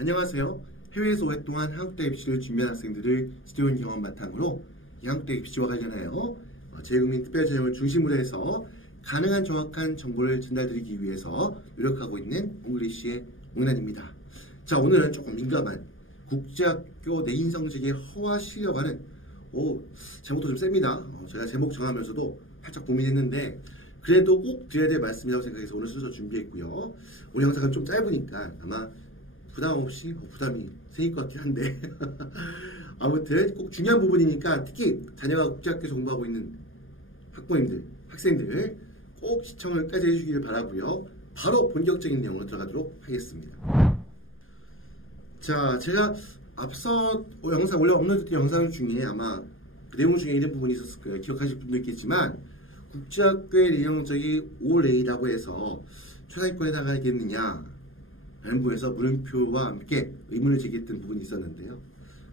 안녕하세요. 해외에서 오랫동안 한국대 입시를 준비한 학생들을 지도원 경험 바탕으로 이 한국대 입시와 관련하여 재외국민 특별전형을 중심으로 해서 가능한 정확한 정보를 전달드리기 위해서 노력하고 있는 옹글리시의 옹난입니다. 자, 오늘은 조금 민감한 국제학교 내인 성적의 허와 실려가는 제목도 좀 셉니다. 제가 제목 정하면서도 살짝 고민했는데 그래도 꼭 드려야 될 말씀이라고 생각해서 오늘 순서 준비했고요. 오늘 영상은 좀 짧으니까 아마 부담 없이 부담이 생길 것 같긴 한데 아무튼 꼭 중요한 부분이니까 특히 자녀가 국제학교에서 공부하고 있는 학부모님들, 학생들 꼭 시청을까지 해주시길 바라고요. 바로 본격적인 내용으로 들어가도록 하겠습니다. 자, 제가 앞서 영상 원래 업로드된 영상 중에 아마 그 내용 중에 이런 부분이 있었을 거예요. 기억하실 분도 있겠지만 국제학교의 내용적이 올레이라고 해서 최상위권에 나가겠느냐 라는 부분에서 물음표와 함께 의문을 제기했던 부분이 있었는데요.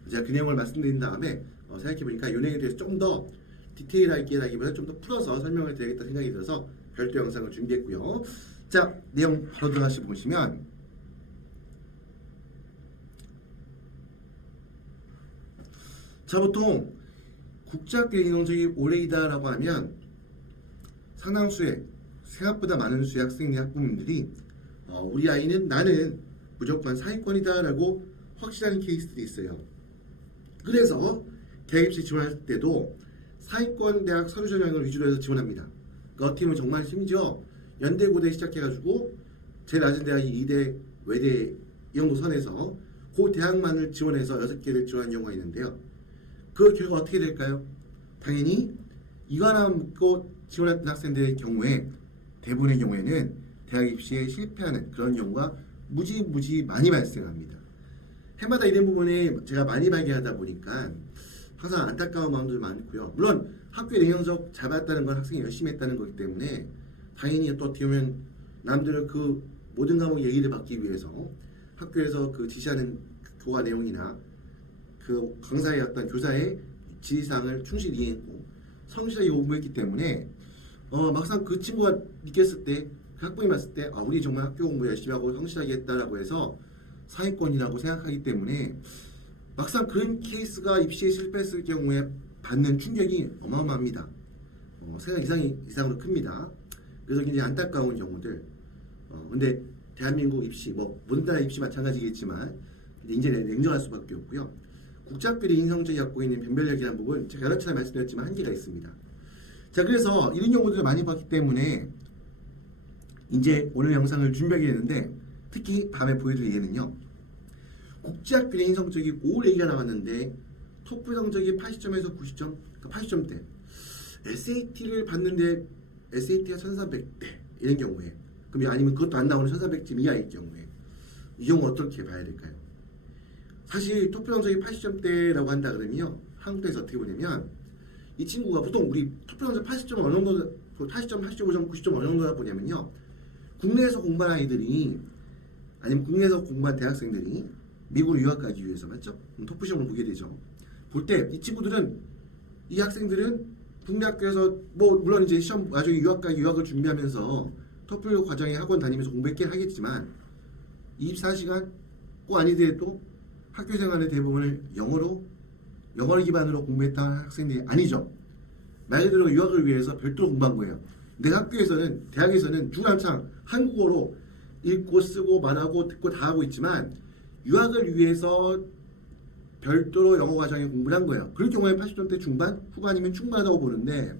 제가 그 내용을 말씀드린 다음에 생각해보니까 이 내용에 대해서 좀 더 디테일하게라기보다 좀 더 풀어서 설명을 드려야겠다 생각이 들어서 별도 영상을 준비했고요. 자, 내용 바로 들어가시 보시면 자, 보통 국제학교 인원적이 올해이다라고 하면 상당수의 생각보다 많은 수의 학생의 학부모님들이 우리 아이는 나는 무조건 상위권이다라고 확신하는 케이스들이 있어요. 그래서 대입시 지원할 때도 상위권 대학 서류 전형을 위주로 해서 지원합니다. 그러니까 어떻게 보면 정말 심지어 연대 고대 시작해가지고 제일 낮은 대학이 이대 외대 이 정도 선에서 그 대학만을 지원해서 6개를 지원한 경우가 있는데요. 그 결과 어떻게 될까요? 당연히 이거 하나 묻고 지원했던 학생들의 경우에 대부분의 경우에는 대학 입시에 실패하는 그런 경우가 무지 많이 발생합니다. 해마다 이런 부분에 제가 많이 발견하다 보니까 항상 안타까운 마음도 많고요. 물론 학교의 내용적 잡았다는 건 학생이 열심히 했다는 거기 때문에 당연히 또 어떻게 보면 남들은 그 모든 과목 예의를 받기 위해서 학교에서 그 지시하는 교과 내용이나 그 강사의 어떤 교사의 지시사항을 충실히 이해했고 성실하게 공부했기 때문에 막상 그 친구가 느꼈을 때 그 학부모님 봤을 때 우리 정말 학교 공부 열심히 하고 성실하게 했다라고 해서 상위권이라고 생각하기 때문에 막상 그런 케이스가 입시에 실패했을 경우에 받는 충격이 어마어마합니다. 생각 이상으로 큽니다. 그래서 굉장히 안타까운 경우들. 근데 대한민국 입시 모든 나라 입시 마찬가지겠지만 이제 냉정할 수밖에 없고요. 국제학교의 인성적이 갖고 있는 변별력이라는 부분 제가 여러 차례 말씀드렸지만 한계가 있습니다. 자, 그래서 이런 경우들을 많이 봤기 때문에 이제 오늘 영상을 준비하게 되는데 특히 다음에 보여드릴 예는요. 국제학교의 인성적이 5레이가 나왔는데 토플 성적이 80점에서 90점, 그러니까 80점대. SAT를 봤는데 SAT가 1300대 이런 경우에 그럼 아니면 그것도 안 나오는 1400점 이하일 경우에 이 경우 어떻게 봐야 될까요? 사실 토플 성적이 80점대라고 한다 그러면요. 한국에서 어떻게 보냐면 이 친구가 보통 우리 토플 성적 80점 어느 정도 80점, 85점, 90점 어느 정도다 보냐면요. 국내에서 공부한 아이들이 아니면 국내에서 공부한 대학생들이 미국으로 유학 가기 위해서 맞죠? 토플 시험을 보게 되죠. 볼 때 이 친구들은 이 학생들은 국내 학교에서 물론 이제 시험 나중에 유학을 준비하면서 토플 과정에 학원 다니면서 공부했긴 하겠지만 24시간 꼭 아니더라도 학교 생활의 대부분을 영어를 기반으로 공부했던 학생들이 아니죠. 말 그대로 유학을 위해서 별도로 공부한 거예요. 내 학교에서는 대학에서는 주구장창 한국어로 읽고 쓰고 말하고 듣고 다 하고 있지만 유학을 위해서 별도로 영어 과정에 공부를 한 거예요. 그럴 경우에 80점대 중반, 후반이면 충분하다고 보는데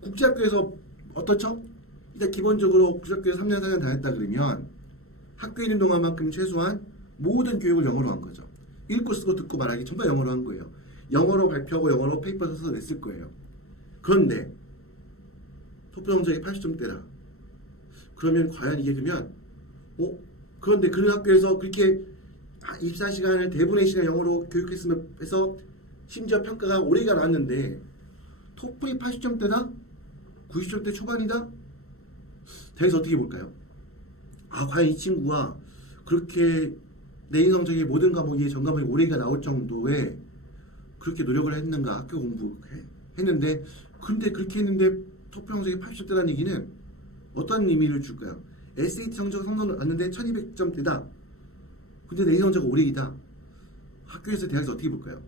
국제학교에서 어떻죠? 일단 기본적으로 국제학교에 3년, 4년 다녔다 그러면 학교에 있는 동안만큼 최소한 모든 교육을 영어로 한 거죠. 읽고 쓰고 듣고 말하기 전부 다 영어로 한 거예요. 영어로 발표하고 영어로 페이퍼 써서 냈을 거예요. 그런데 토플 성적이 80점대라. 그러면 과연 이게 그러면 그런데 그런 학교에서 그렇게 24시간을 대부분의 시간 영어로 교육했으면 해서 심지어 평가가 올해가 나왔는데 토플이 80점대다? 90점대 초반이다? 대해서 어떻게 볼까요? 과연 이 친구가 그렇게 내인 성적이 모든 과목이 전 과목이 올해가 나올 정도의 그렇게 노력을 했는가 학교 공부했는데 근데 그렇게 했는데 토플 성적이 80점대라는 얘기는 어떤 의미를 줄까요? SAT 성적을 왔는데 1200점대다. 근데 내신 성적이 5대2다. 학교에서 대학에서 어떻게 볼까요?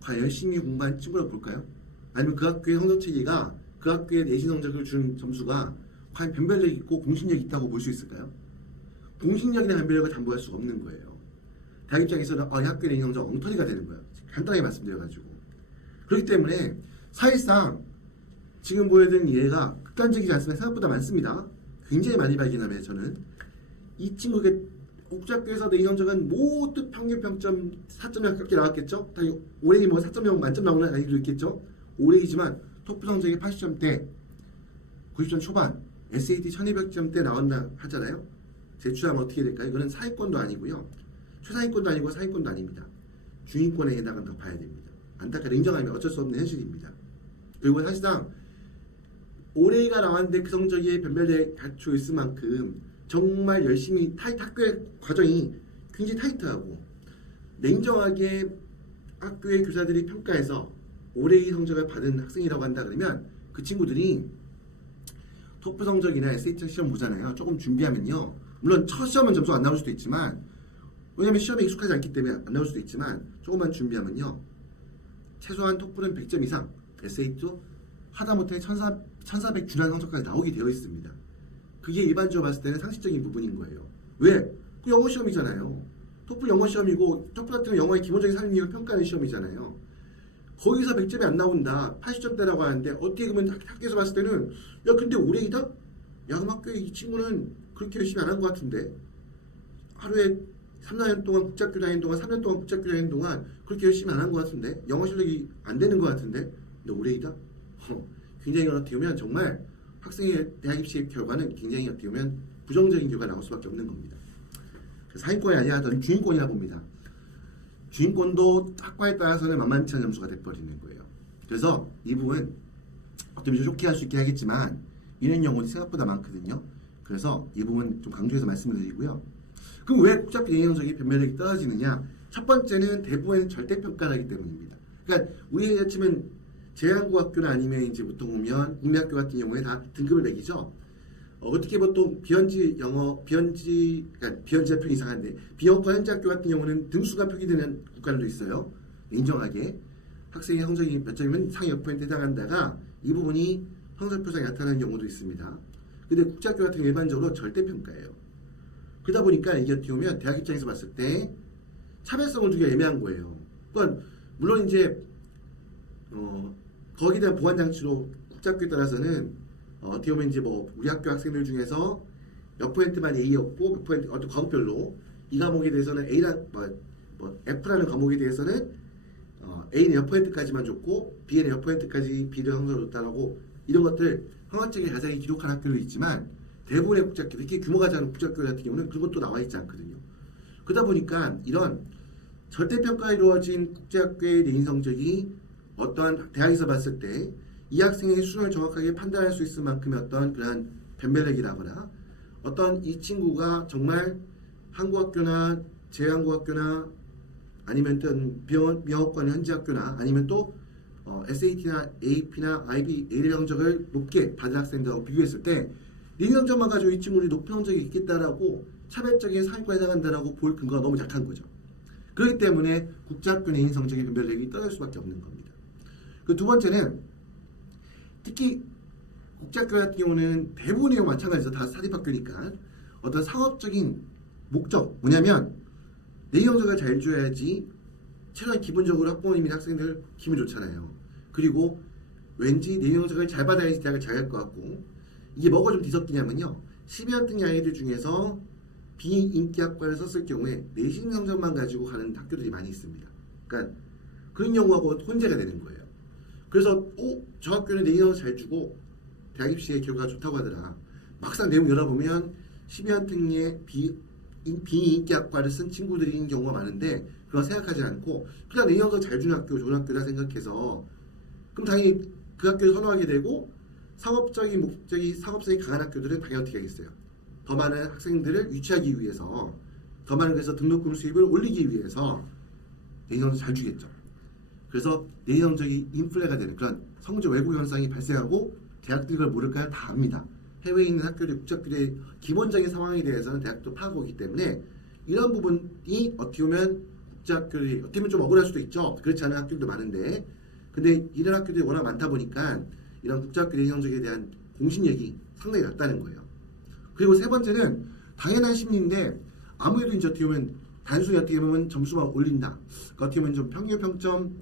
과연 열심히 공부한 친구라고 볼까요? 아니면 그 학교의 성적 체계가 그 학교의 내신 성적을 준 점수가 과연 변별력 있고 공신력 있다고 볼 수 있을까요? 공신력이나 변별력을 담보할 수가 없는 거예요. 대학 입장에서는 이 학교의 내신 성적 엉터리가 되는 거예요. 간단하게 말씀드려가지고. 그렇기 때문에 사실상 지금 보여드린 예가 극단적이지 않습니다. 생각보다 많습니다. 굉장히 많이 발견하면 저는 이 친구가 국제학교에서 내신 성적은 모두 평균 평점 4.0 가깝게 나왔겠죠? 당연히 올해이 뭐 4.0 만점 나오는 아이들도 있겠죠? 올해이지만 토플 성적이 80점대, 90점 초반, SAT 1200점대 나왔나 하잖아요. 제출하면 어떻게 될까요? 이거는 사회권도 아니고요. 최상위권도 아니고 상위권도 아닙니다. 중위권에 해당한다고 봐야 됩니다. 안타깝게 인정하면 어쩔 수 없는 현실입니다. 그리고 사실상 올해가 나왔는데 그 성적이 변별에 갖춰 있을 만큼 정말 열심히 학교의 과정이 굉장히 타이트하고 냉정하게 학교의 교사들이 평가해서 올해의 성적을 받은 학생이라고 한다 그러면 그 친구들이 토플 성적이나 SAT 시험 보잖아요. 조금 준비하면요. 물론 첫 시험은 점수가 안 나올 수도 있지만 왜냐하면 시험에 익숙하지 않기 때문에 안 나올 수도 있지만 조금만 준비하면요. 최소한 토플은 100점 이상, SAT도 하다못해 1400 준한 성적까지 나오게 되어 있습니다. 그게 일반적으로 봤을 때는 상식적인 부분인 거예요. 왜? 그 영어 시험이잖아요. 토플 영어 시험이고 토플 같은 영어의 기본적인 삶을 평가하는 시험이잖아요. 거기서 100점이 안 나온다. 80점대라고 하는데 어떻게 보면 학교에서 봤을 때는 야 근데 올해이다? 야 그럼 학교에 이 친구는 그렇게 열심히 안 한 것 같은데 하루에 3년 동안 국제학교 다니는 동안 3년 동안 국제학교 다니는 동안 그렇게 열심히 안 한 것 같은데 영어 실력이 안 되는 것 같은데 근데 올해이다? 굉장히 어떻게 보면 정말 학생의 대학 입시 결과는 굉장히 어떻게 보면 부정적인 결과가 나올 수밖에 없는 겁니다. 상위권이 아니라 저는 중위권이라 봅니다. 중위권도 학과에 따라서는 만만치 않은 점수가 돼버리는 거예요. 그래서 이 부분 어떻게 보면 쇼킹할 수 있긴 하겠지만 이런 경우는 생각보다 많거든요. 그래서 이 부분 좀 강조해서 말씀을 드리고요. 그럼 왜 국제학교 내신 성적이 변별력이 떨어지느냐? 첫 번째는 대부분 절대평가하기 때문입니다. 그러니까 우리 아침은 제한고학교나 아니면 이제 보통 보면 국내학교 같은 경우에 다 등급을 매기죠. 어떻게 보통 그러니까 비현지가 표기 이상한데 비영과 현지학교 같은 경우는 등수가 표기되는 국가들도 있어요. 인정하게 학생의 성적이 몇 점이면 상위 몇 퍼센트에 해당한다가 이 부분이 성적표상에 나타나는 경우도 있습니다. 근데 국제학교 같은 경우 일반적으로 절대평가예요. 그러다 보니까 이게 어떻게 보면 대학 입장에서 봤을 때 차별성을 두기가 애매한 거예요. 그러니까 물론 이제 거기에 대한 보완 장치로 국제학교에 따라서는 어떻게 보면 이제 뭐 우리 학교 학생들 중에서 몇 퍼센트만 A였고 몇 퍼센트 어떤 과목별로 이 과목에 대해서는 A란 F라는 과목에 대해서는 A는 몇 퍼센트까지만 줬고 B는 몇 퍼센트까지 B를 성적을 줬다라고 이런 것들 형학적인 가장이 기록한 학교도 있지만 대부분의 국제학교 특히 규모가 작은 국제학교 같은 경우는 그런 것도 나와 있지 않거든요. 그러다 보니까 이런 절대평가에 이루어진 국제학교의 내신 성적이 어떠한 대학에서 봤을 때 이 학생의 수준을 정확하게 판단할 수 있을 만큼의 어떤 그러한 변별력이라거나 어떤 이 친구가 정말 한국학교나 제한국학교나 아니면 어떤 비영어권 현지학교나 아니면 또 SAT나 AP나 IB A레 성적을 높게 받은 학생들하고 비교했을 때 내신 성적만 가지고 이 친구들이 높은 성적이 있겠다라고 차별적인 상위권에 해당한다라고 볼 근거가 너무 약한 거죠. 그렇기 때문에 국제학교 내신 성적의 변별력이 떨어질 수밖에 없는 겁니다. 그 두 번째는 특히 국제학교 같은 경우는 대부분의 경우 마찬가지죠. 다 사립학교니까 어떤 상업적인 목적 뭐냐면 내신 성적을 잘 줘야지 최소한 기본적으로 학부모님이나 학생들 기분 좋잖아요. 그리고 왠지 내신 성적을 잘 받아야지 대학을 잘 갈 것 같고 이게 뭐가 좀 뒤섞이냐면요. 12월 등의 아이들 중에서 비인기 학과를 썼을 경우에 내신 성적만 가지고 가는 학교들이 많이 있습니다. 그러니까 그런 경우하고 혼재가 되는 거예요. 그래서 저 학교는 내신 성적 잘 주고 대학 입시의 결과가 좋다고 하더라. 막상 내용 열어보면 12월 등의 비인기 학과를 쓴 친구들인 경우가 많은데 그거 생각하지 않고 그냥 내신 성적 잘 주는 학교 좋은 학교다 생각해서 그럼 당연히 그 학교를 선호하게 되고 상업적인 목적이 상업성이 강한 학교들은 당연히 어떻게 하겠어요? 더 많은 학생들을 유치하기 위해서 더 많은 그래서 등록금 수입을 올리기 위해서 내신 성적 잘 주겠죠. 그래서 내신 성적이 인플레가 되는 그런 성적 왜곡 현상이 발생하고 대학들이 그걸 모를까요? 다 압니다. 해외에 있는 학교들, 국제학교들의 기본적인 상황에 대해서는 대학도 파악하고 있기 때문에 이런 부분이 어떻게 보면 국제학교들이 어떻게 보면 좀 억울할 수도 있죠. 그렇지 않은 학교들도 많은데, 근데 이런 학교들이 워낙 많다 보니까 이런 국제학교 내신 성적에 대한 공신력이 상당히 낮다는 거예요. 그리고 세 번째는 당연한 심리인데, 아무래도 이제 어떻게 보면 단순히 어떻게 보면 점수만 올린다. 그러니까 어떻게 보면 좀 평균 평점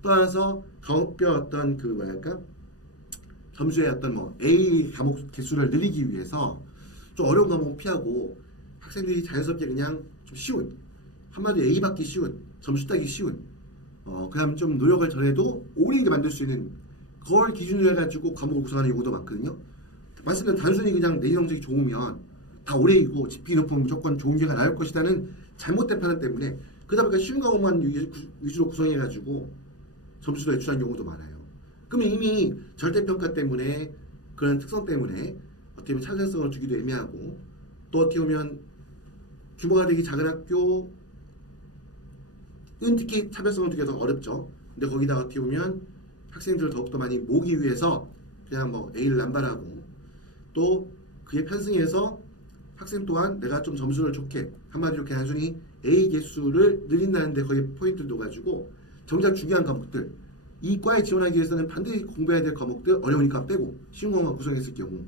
떠나서 과목별 어떤 그 뭐랄까 점수의 어떤 뭐 A 과목 개수를 늘리기 위해서 좀 어려운 과목 피하고 학생들이 자연스럽게 그냥 좀 쉬운, 한마디로 A 받기 쉬운, 점수 따기 쉬운, 그다음 좀 노력을 덜해도 오래 만들 수 있는 그걸 기준으로 해가지고 과목을 구성하는 경우도 많거든요. 말씀드린 단순히 그냥 내신 성적이 좋으면 다 오래이고 GPA 높으면 무조건 좋은 결과 나올 것이라는 잘못된 판단 때문에 그러다 보니까 쉬운 과목만 위주로 구성해가지고 점수를 외출한 경우도 많아요. 그러면 이미 절대평가 때문에 그런 특성 때문에 어떻게 보면 차별성을 주기도 애매하고, 또 어떻게 보면 규모가 되게 작은 학교는 특히 차별성을 주기가 더 어렵죠. 근데 거기다 어떻게 보면 학생들을 더욱더 많이 모으기 위해서 그냥 뭐 A를 남발하고, 또 그에 편승해서 학생 또한 내가 좀 점수를 좋게, 한마디로 그냥 단순히 A 개수를 늘린다는 데 거기에 포인트를 둬가지고 정작 중요한 과목들, 이 과에 지원하기 위해서는 반드시 공부해야 될 과목들 어려우니까 빼고 쉬운 것만 구성했을 경우,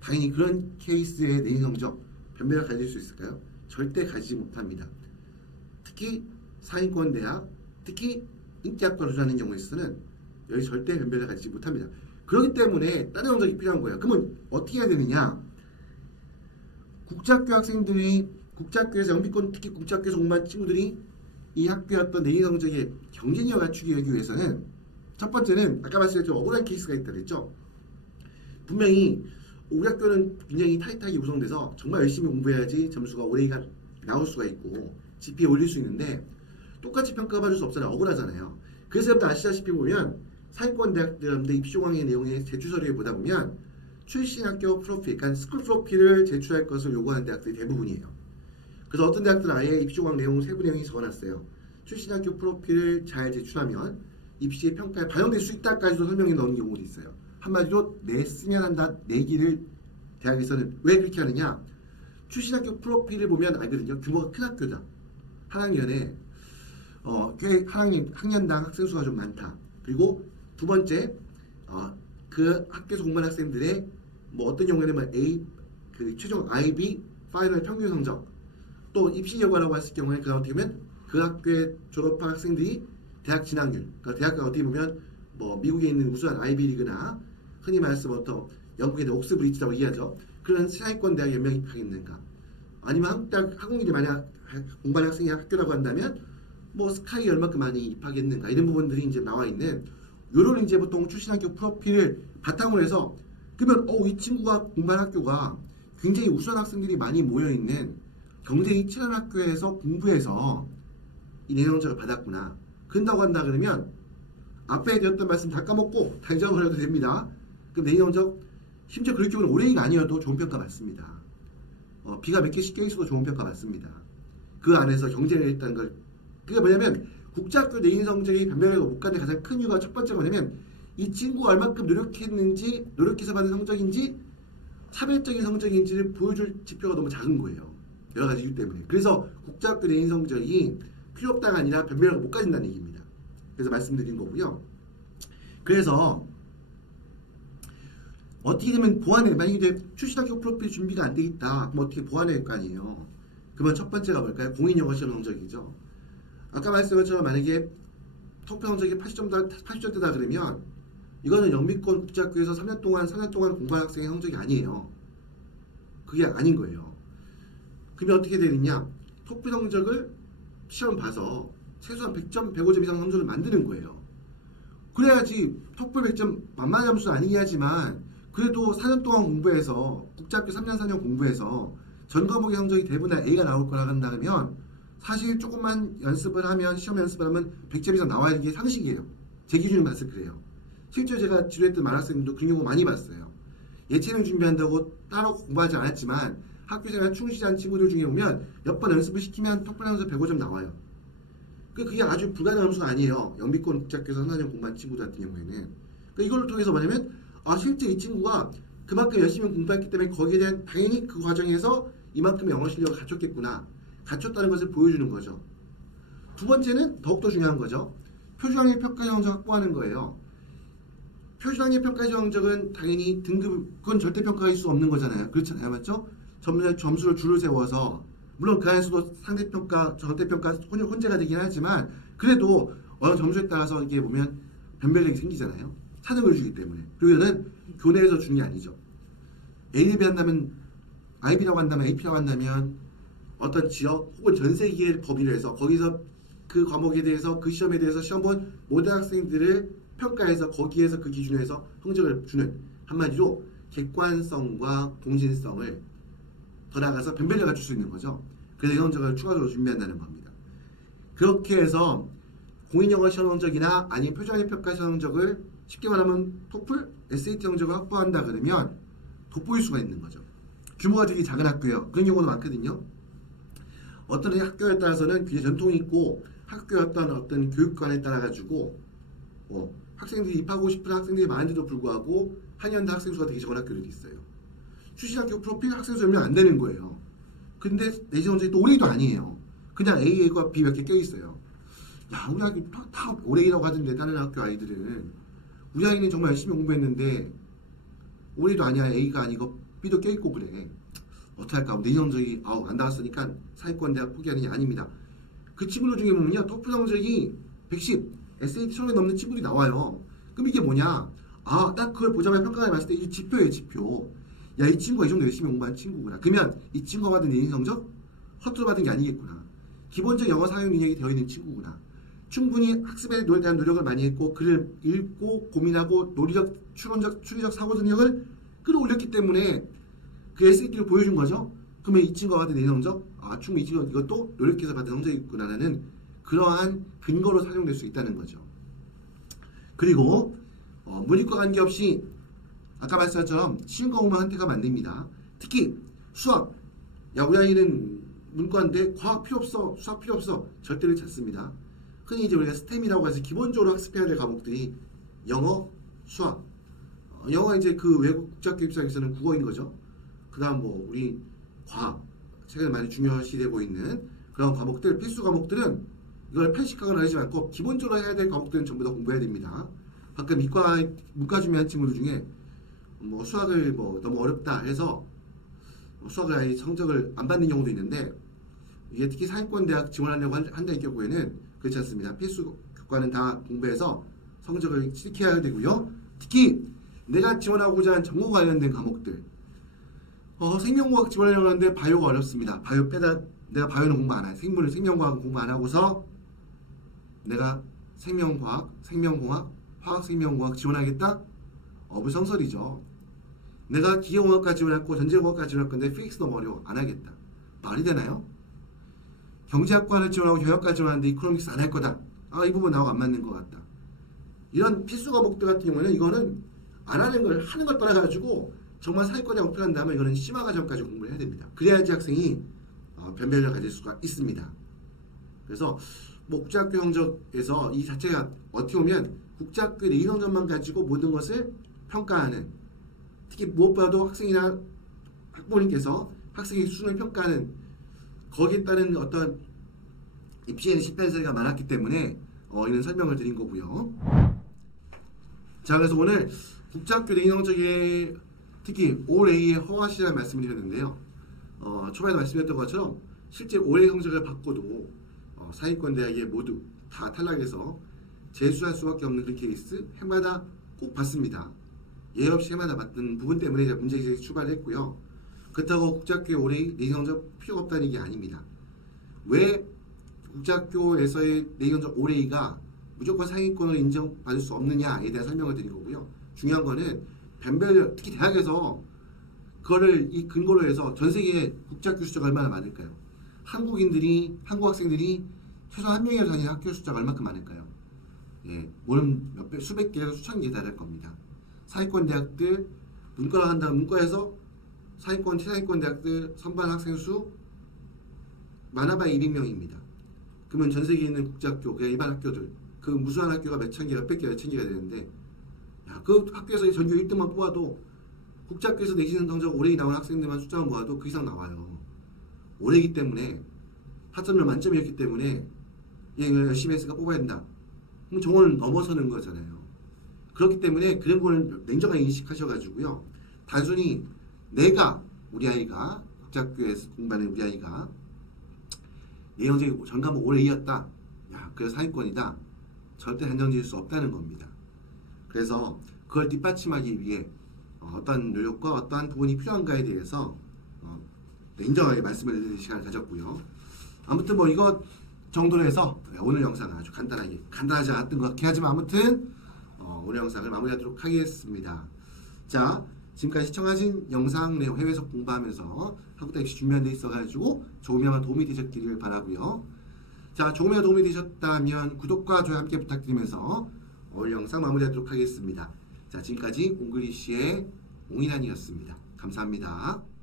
당연히 그런 케이스의 내신 성적 변별을 가질 수 있을까요? 절대 가지지 못합니다. 특히 상위권 대학, 특히 인기학과를 주하는 경우에 있어서는 여기 절대 변별을 가지지 못합니다. 그렇기 때문에 다른 성적이 필요한 거예요. 그러면 어떻게 해야 되느냐? 국제학교 학생들이, 국제학교에서 영미권, 특히 국제학교에서 공부한 친구들이 이 학교의 어떤 내신 성적의 경쟁력을 갖추기 위해서는 첫 번째는 아까 말씀드렸죠. 억울한 케이스가 있다 그랬죠. 분명히 우리 학교는 굉장히 타이트하게 구성돼서 정말 열심히 공부해야지 점수가 오래가 나올 수가 있고 GPA 올릴 수 있는데, 똑같이 평가받을 수 없잖아요. 억울하잖아요. 그래서 여러분들 아시다시피 보면 상위권 대학들 입시 조항의 내용에 제출 서류에 보다 보면 출신 학교 프로필, 그러니까 스쿨 프로필을 제출할 것을 요구하는 대학들이 대부분이에요. 그래서 어떤 대학들은 아예 입시 조항 내용 세부 내용이 적어놨어요. 출신 학교 프로필을 잘 제출하면 입시의 평가에 반영될 수 있다까지도 설명해 넣은 경우도 있어요. 한마디로 냈으면 한다, 내기를 대학에서는 왜 그렇게 하느냐? 출신 학교 프로필을 보면 알거든요. 규모가 큰 학교다. 한 학년에 꽤 학년당 학생 수가 좀 많다. 그리고 두 번째, 그 학교에서 공부한 학생들의 뭐 어떤 경우에는 뭐 A 그 최종 IB 파이널 평균 성적, 또 입시 결과라고 했을 경우에 그 어떻게 보면 그 학교에 졸업한 학생들이 대학 진학률, 그러니까 대학가 어떻게 보면 뭐 미국에 있는 우수한 아이비 리그나 흔히 말해서 영국의 옥스브리지라고 이해하죠. 그런 상위권 대학에 몇 명 입학했는가? 아니면 한국 대학 한국인이 만약 공부하는 학생이 학교라고 한다면 뭐 스카이 얼마큼 많이 입학했는가? 이런 부분들이 이제 나와 있는, 요런 이제 보통 출신 학교 프로필을 바탕으로 해서, 그러면 이 친구가 공부한 학교가 굉장히 우수한 학생들이 많이 모여 있는 경쟁이 치열한 학교에서 공부해서 이 내신 성적을 받았구나. 그런다고 한다 그러면 앞에 드렸던 말씀 다 까먹고 다 잊어버려도 됩니다. 그럼 내신 성적 심지어 그럴 경우는 올해가 아니어도 좋은 평가 받습니다. 비가 몇 개씩 껴있어도 좋은 평가 받습니다. 그 안에서 경쟁을 했다는 걸, 그게 뭐냐면 국제학교 내신 성적이 변별력을 못 가는 가장 큰 이유가 첫 번째가 뭐냐면 이 친구가 얼마큼 노력했는지, 노력해서 받은 성적인지 차별적인 성적인지를 보여줄 지표가 너무 작은 거예요. 여러 가지 이유 때문에. 그래서 국제학교 내신 성적이 필요 없다가 아니라 변별력을 못 가진다는 얘기입니다. 그래서 말씀드린 거고요. 그래서 어떻게 되면 보완해, 만약에 이제 출신학교 프로필 준비가 안 돼 있다, 그럼 어떻게 보완할 거 아니에요. 그러면 첫 번째가 뭘까요? 공인영어 시험 성적이죠. 아까 말씀드린 것처럼 만약에 토플 성적이 80점대다 그러면 이거는 영미권 국제학교에서 4년 동안 공부한 학생의 성적이 아니에요. 그게 아닌 거예요. 그러면 어떻게 되느냐? 토플 성적을 시험 봐서 최소한 100점, 105점 이상 점수를 만드는 거예요. 그래야지 토플 100점 만만한 점수는 아니긴 하지만 그래도 4년 동안 공부해서, 국제학교 3년 4년 공부해서 전 과목의 성적이 대부분 A가 나올 거라 한다면 사실 조금만 연습을 하면, 시험 연습을 하면 100점 이상 나와야 되는 게 상식이에요. 제 기준으로 봤을 때 그래요. 실제로 제가 지도했던 만학생들도 그런 경우 많이 봤어요. 예체능 준비한다고 따로 공부하지 않았지만 학교생활 충실한 친구들 중에 보면 몇 번 연습을 시키면 토플 점수 105점 나와요. 그게 아주 불가능한 점수가 아니에요. 영미권 국제학교에서 4년 공부한 친구들 같은 경우에는. 그러니까 이걸 통해서 뭐냐면 실제 이 친구가 그만큼 열심히 공부했기 때문에 거기에 대한 당연히 그 과정에서 이만큼의 영어 실력을 갖췄겠구나. 갖췄다는 것을 보여주는 거죠. 두 번째는 더욱더 중요한 거죠. 표준학력 평가 성적 확보하는 거예요. 표준학력 평가 성적은 당연히 등급, 그건 절대 평가할 수 없는 거잖아요. 그렇잖아요, 맞죠? 점수를 줄을 세워서 물론 그 안에서도 상대평가, 절대평가 혼재가 되긴 하지만 그래도 어느 점수에 따라서 이게 보면 변별력이 생기잖아요. 차등을 주기 때문에. 그리고 이거는 교내에서 주는 게 아니죠. A를 한다면 IB라고 한다면 AP라고 한다면 어떤 지역 혹은 전 세계의 범위를 해서 거기서 그 과목에 대해서 그 시험에 대해서 시험 본 모든 학생들을 평가해서 거기에서 그 기준에서 성적을 주는 한마디로 객관성과 공신성을 더 나아가서 변별력을 갖출 수 있는 거죠. 그래서 이 성적을 추가적으로 준비한다는 겁니다. 그렇게 해서 공인영어 시험 성적이나 아니면 표준학력 평가 시험 성적을 쉽게 말하면 토플, SAT 성적을 확보한다 그러면 돋보일 수가 있는 거죠. 규모가 되게 작은 학교예요. 그런 경우도 많거든요. 어떤 학교에 따라서는 굉장히 전통이 있고 학교의 어떤 교육관에 따라 가지고 학생들이 입학하고 싶은 학생들이 많은데도 불구하고 한연대 학생 수가 되게 적은 학교들이 있어요. 출신학교 프로필 학생 수 몇 명 안 되는 거예요. 근데 내신 성적이 또 올해도 아니에요. 그냥 A과 B 몇 개 껴 있어요. 야, 우리 학교 다 올해라고 하던데 다른 학교 아이들은 우리 아이는 정말 열심히 공부했는데 올해도 아니야. A가 아니고 B도 껴 있고 그래. 어떻게 할까? 내신 성적이 안 나왔으니까 사회권 대학 포기하는 게 아닙니다. 그 친구들 중에 보면요, 토플 성적이 110, SAT 1000개 넘는 친구들이 나와요. 그럼 이게 뭐냐? 딱 그걸 보자마자 평가를 봤을 때 이게 지표예요, 지표. 야, 이 친구가 이 정도 열심히 공부한 친구구나. 그러면 이 친구가 받은 내신 성적 허투루 받은 게 아니겠구나. 기본적 영어 사용 능력이 되어 있는 친구구나. 충분히 학습에 대한 노력을 많이 했고 글을 읽고 고민하고 논리적, 추리적 사고 능력을 끌어올렸기 때문에 그 SAT를 보여준 거죠. 그러면 이 친구가 받은 내신 성적, 충분히 이 친구가 이것도 노력해서 받은 성적이구나라는 그러한 근거로 사용될 수 있다는 거죠. 그리고 문이과 관계없이 아까 말씀한 것처럼 쉬운 과목만 선택하면 안 됩니다. 특히 수학. 야, 우리 아이는 문과인데 과학 필요 없어, 수학 필요 없어. 절대 그렇지 않습니다. 흔히 이제 우리가 스템이라고 해서 기본적으로 학습해야 될 과목들이 영어, 수학. 영어 이제 그 외국 국제학교 입장에서는 국어인 거죠. 그다음 뭐 우리 과학, 최근에 많이 중요시되고 있는 그런 과목들, 필수 과목들은 이걸 편식하거나 하지 않고 기본적으로 해야 될 과목들은 전부 다 공부해야 됩니다. 가끔 문과 준비한 친구들 중에 뭐 수학을 뭐 너무 어렵다 해서 수학을 아예 성적을 안 받는 경우도 있는데 이게 특히 상위권 대학 지원하려고 한다는 경우에는 그렇지 않습니다. 필수 교과는 다 공부해서 성적을 취득해야 되고요. 특히 내가 지원하고자 하는 전공 관련된 과목들 생명과학 지원하려고 하는데 바이오가 어렵습니다. 바이오 빼다 내가 바이오는 공부 안 해. 생명과학은 공부 안 하고서 내가 생명과학, 생명공학, 화학생명공학 지원하겠다? 어불성설이죠. 내가 기계공학과 지원했고 전자공학과 지원할 건데 피직스 너무 어려워. 안 하겠다. 말이 되나요? 경제학과를 지원하고 경영학과 지원하는데 이코노믹스 안 할 거다. 이 부분 나하고 안 맞는 것 같다. 이런 필수 과목들 같은 경우에는 이거는 안 하는 걸 하는 걸 떠나가지고 정말 사회권에 목표한다면 이거는 심화 과정까지 공부를 해야 됩니다. 그래야지 학생이 변별력을 가질 수가 있습니다. 그래서 뭐 국제학교 성적에서 이 자체가 어떻게 보면 국제학교 내신 성적만 가지고 모든 것을 평가하는, 특히 무엇보다도 학생이나 학부모님께서 학생의 수준을 평가하는 거기에 따른 어떤 입시에는 실패한 사례가 많았기 때문에 이런 설명을 드린 거고요. 자, 그래서 오늘 국제학교 내신 성적에 특히 올 A의 허가 시장을 말씀드렸는데요. 초반에 말씀드렸던 것처럼 실제 올 A 성적을 받고도 상위권 대학에 모두 다 탈락해서 재수할 수밖에 없는 그 케이스 해마다 꼭 봤습니다. 예외 없이 해마다 봤던 부분 때문에 문제제기 출발했고요. 그렇다고 국제학교의 올 A 내신 성적 필요가 없다는 게 아닙니다. 왜 국제학교에서의 내신 성적 올 A가 무조건 상위권을 인정받을 수 없느냐에 대한 설명을 드린 거고요. 중요한 거는 변별력, 특히 대학에서 그거를 이 근거로 해서 전 세계 국제학교 숫자가 얼마나 많을까요? 한국 학생들이 최소 한 명이라도 다니는 학교 숫자가 얼마큼 많을까요? 물론 수백 개에서 수천 개 달할 겁니다. 상위권 대학들, 문과를 한다면 문과에서 상위권, 최상위권 대학들 선발 학생 수 많아봐야 200명입니다. 그러면 전 세계에 있는 국제학교, 그냥 일반 학교들, 그 무수한 학교가 몇천 개, 몇백 개, 몇천 개가 되는데, 그 학교에서 전교 1등만 뽑아도 국제학교에서 내신 성적 올해 나온 학생들만 숫자만 모아도 그 이상 나와요. 올해이기 때문에 4.0 만점이었기 때문에 얘를 열심히 했으니까 뽑아야 된다. 그럼 정원을 넘어서는 거잖아요. 그렇기 때문에 그런 걸 냉정하게 인식하셔가지고요. 단순히 내가 우리 아이가 국제학교에서 공부하는 우리 아이가 내용적인 전과목 오래 이었다. 야, 그래서 상위권이다. 절대 한정지을 수 없다는 겁니다. 그래서 그걸 뒷받침하기 위해 어떠한 노력과 어떠한 부분이 필요한가에 대해서 냉정하게 말씀을 드리는 시간을 가졌고요. 아무튼 뭐 이거 정도로 해서 오늘 영상은 아주 간단하지 않았던 것 같긴 하지만 아무튼 오늘 영상을 마무리하도록 하겠습니다. 자, 지금까지 시청하신 영상 내용 해외에서 공부하면서 한국대 입시 준비하는 데 있어가지고 조금이나마 도움이 되셨기를 바라고요. 자, 조금이나마 도움이 되셨다면 구독과 좋아요 함께 부탁드리면서 오늘 영상 마무리하도록 하겠습니다. 자, 지금까지 옹글리시의 옹이란이었습니다. 감사합니다.